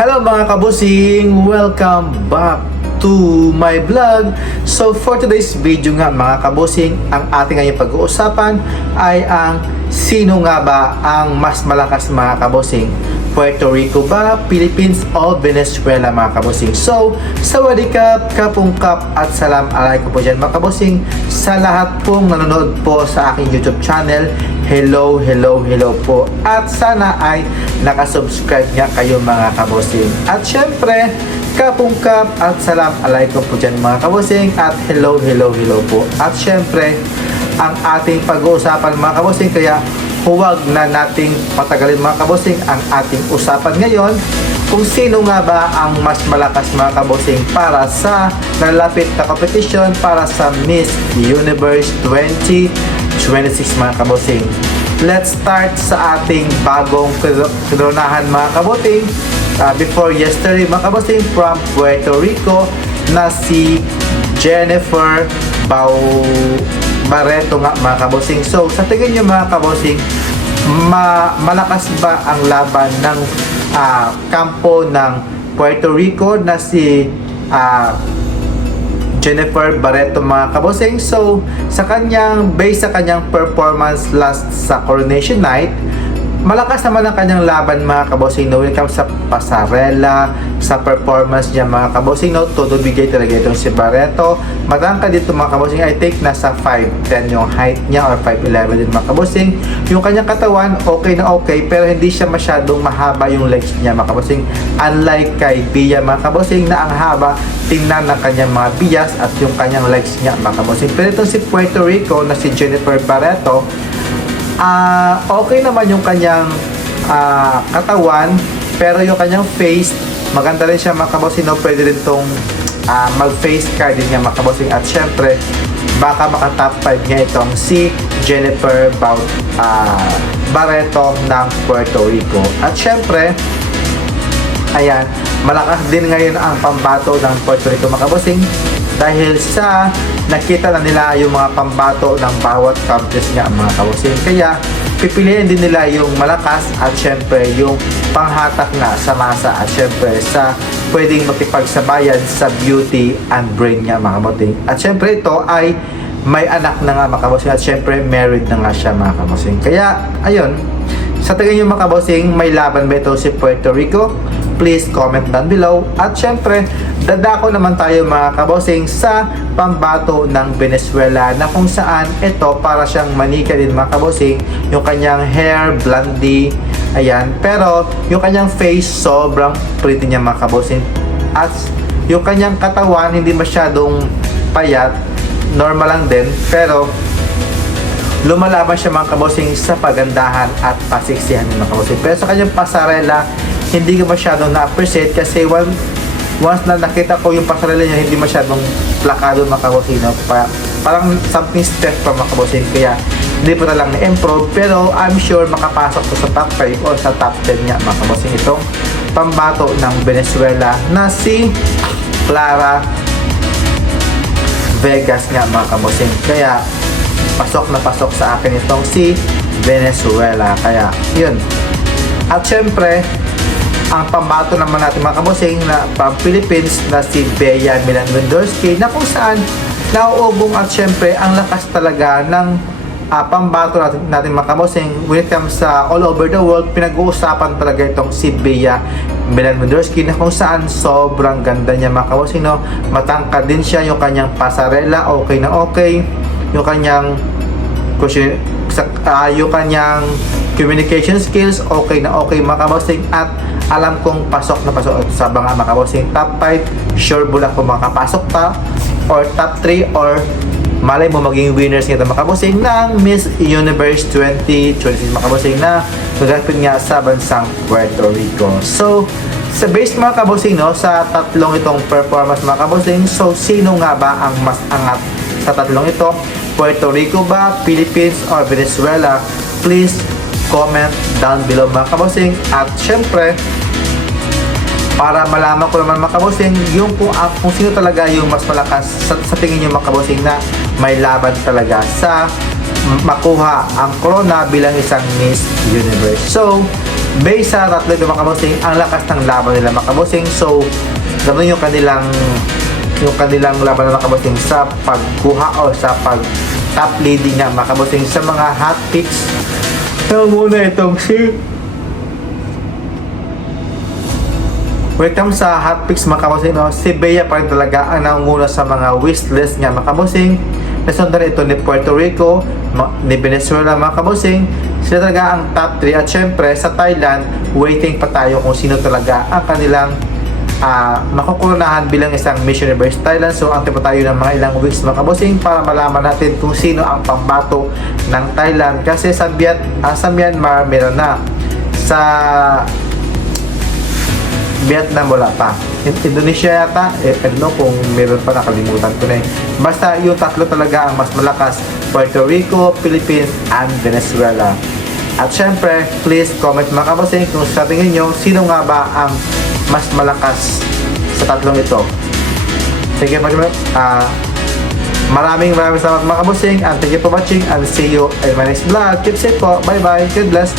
Hello mga kabusing! Welcome back to my vlog. So for today's video nga mga kabusing, ang ating ngayong pag-uusapan ay ang sino nga ba ang mas malakas mga kabusing? Puerto Rico ba, Philippines o Venezuela mga kabusing? So, sawadikap, kapungkap at salam alaikum po dyan mga kabusing sa lahat pong nanonood po sa aking YouTube channel. Hello po at sana ay nakasubscribe nga kayo mga kabusing. At syempre, kapungkap at salam alaikum po dyan mga kabusing at hello po. At syempre, ang ating pag-uusapan mga kabusing, kaya huwag na nating patagalin mga kabusing ang ating usapan ngayon kung sino nga ba ang mas malakas mga kabusing para sa nalapit na competition para sa Miss Universe 2026 mga kabusing. Let's start sa ating bagong koronahan mga kabusing. Before yesterday mga kabusing, from Puerto Rico na si Jennifer Barreto nga mga kabusing. So sa tingin nyo mga kabusing, malakas ba ang laban ng kampo ng Puerto Rico na si Jennifer Barreto mga kabusing? So based sa kanyang performance last sa Coronation Night, malakas naman ang kanyang laban mga kabosing no, when it comes sa pasarela, sa performance niya mga kabosing no, todo bigay talaga itong si Barreto. Matangkad dito mga kabosing, I think nasa 5'10 yung height niya or 5'11 din mga kabosing. Yung kanyang katawan okay na okay, pero hindi siya masyadong mahaba yung legs niya mga kabosing, unlike kay Bia mga kabosing na ang haba tingnan ng kanyang mga bias at yung kanyang legs niya mga kabosing. Pero itong si Puerto Rico na si Jennifer Barreto, okay naman yung kanyang katawan, pero yung kanyang face, maganda rin siya mga kabosing no, pwede rin itong mag-face card din niya mga kabosing. At syempre, baka maka-top 5 niya itong si Jennifer Barreto ng Puerto Rico. At syempre, ayan, malakas din ngayon ang pambato ng Puerto Rico mga kabosing, dahil sa nakita na nila yung mga pambato ng bawat countries nga mga kabosing. Kaya pipiliin din nila yung malakas at syempre yung panghatak na sa masa at syempre sa pwedeng makipagsabayan sa beauty and brain nga mga kabosing. At syempre ito ay may anak na nga mga kabosing at syempre married na nga siya mga kabosing. Kaya ayun, sa tingin nyo mga kabosing, may laban ba ito si Puerto Rico? Please comment down below. At syempre, dadako naman tayo mga kabosing sa pambato ng Venezuela na kung saan ito para siyang manika din mga kabosing. Yung kanyang hair, blondie, ayan. Pero yung kanyang face, sobrang pretty niya mga kabosing. At yung kanyang katawan, hindi masyadong payat, normal lang din. Pero lumalaban siya mga kabosing sa pagandahan at pasiksihan ng mga kabosing. Pero sa kanyang pasarela, hindi ko masyadong na-appreciate kasi once na nakita ko yung pasarela niya, hindi masyadong plakado mga kabosing no? Parang something stiff pa mga kabosing, kaya hindi pa talang na-improve. Pero I'm sure makapasok ko sa top 5 o sa top 10 niya mga kabosing itong pambato ng Venezuela na si Clara Vegas nga mga kabosing. Kaya pasok na pasok sa akin itong si Venezuela. Kaya yun. At syempre, ang pambato naman natin mga kabosing na from Philippines na si Bea Milan-Wendorski, na kung saan nauubong at syempre ang lakas talaga ng pambato natin mga kabosing when it comes sa all over the world. Pinag-uusapan talaga itong si Bea Milan-Wendorski na kung saan sobrang ganda niya mga kabosing no? Matangkad din siya, yung kanyang pasarela okay na okay, yung kanyang communication skills okay na okay mga kabosing. At alam kong pasok na pasok sa mga kabosing top 5, sure bulak kung makapasok pa or top 3 or malay mo maging winners nito mga kabosing ng Miss Universe 2026 mga kabosing na magagapit nga sa bansang Puerto Rico. So sa base mga kabosing no, sa tatlong itong performance mga kabosing, so sino nga ba ang mas angat sa tatlong ito? Puerto Rico ba, Philippines or Venezuela? Please comment down below mga kabosing. At syempre, para malaman ko naman mga kabosing yung kung sino talaga yung mas malakas sa tingin nyo mga kabosing na may laban talaga sa makuha ang corona bilang isang Miss Universe. So based sa tatlo ito mga kabosing, ang lakas ng laban nila mga kabosing. So, ganun yung kanilang laban ng mga kabosing sa pagkuha o sa pag top leading nga mga kabosing sa mga hot picks. So, muna itong when it comes sa hot picks mga kabosing, no, si Bea pa rin talaga ang nangunguna sa mga wishlist nga mga kabosing. Nasundan ito ni Puerto Rico, ni Venezuela mga kabosing. Sila talaga ang top 3 at syempre sa Thailand, waiting pa tayo kung sino talaga ang kanilang makukunahan bilang isang Miss Universe Thailand. So antay pa tayo ng mga ilang weeks mga kabosing para malaman natin kung sino ang pambato ng Thailand. Kasi sa Myanmar meron na, sa Vietnam wala pa, Indonesia yata, I don't know kung meron pa, nakalimutan ko na eh. Basta yung tatlo talaga ang mas malakas, Puerto Rico, Philippines, and Venezuela. At syempre, please comment mga kabosing kung sa tingin nyo, sino nga ba ang mas malakas sa tatlong ito. Sige, maraming salamat mga kabosing, and thank you for watching, and see you in my next vlog. Keep safe po, bye bye, God bless.